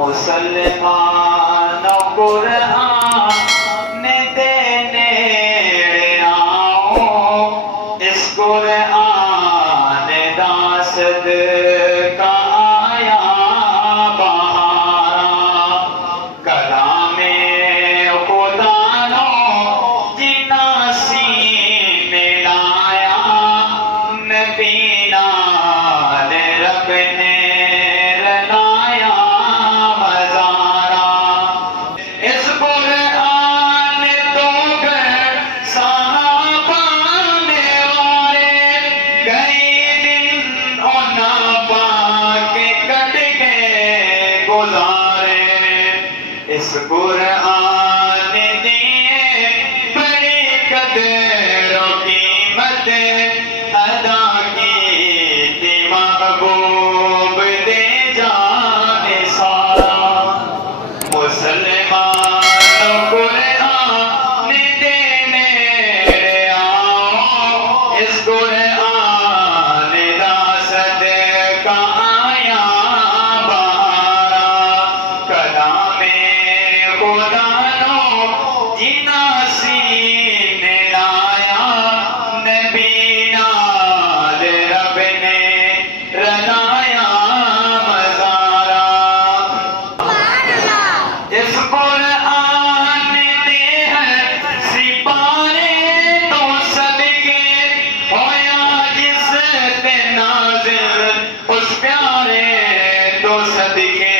مسلمانوں قرآن دے نیڑے آؤ، اس قرآن دا صدقہ آیا بہارا، کلام خدا نو جنہ سینے لایا، نبی نال رب نے رلایا ہزارہ، اس قرآن تو گھر صحابہ نے وارے، کئی دن انہاں پاک کٹ کے گزارے، اس قرآن دیے بڑی قدر و قیمت ادا کی تھی محبوب دے جان سارا، مسلمانوں قرآن دے نیڑے آؤ، اس قرآن دا صدقہ آیا بہارا، کلام خدا نو جنہ سینے لایا، نبی نال رب نے رلایا ہزارہ، اس قرآن دے ہے سپارے تو صدقے، ہویا جس تے نازل اس پیارے تو صدقے،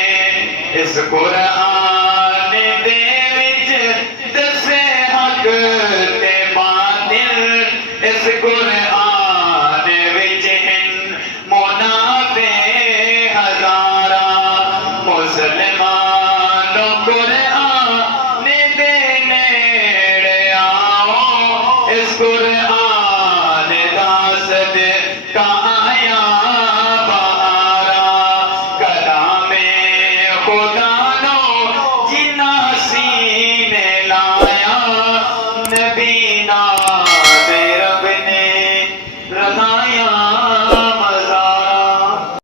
اس قرآن دے وچ دسے حق تے باطل، اس قرآن وچ ہن منافع ہزارہ، مسلمانوں قرآن دے نیڑے آؤ، اس قرآن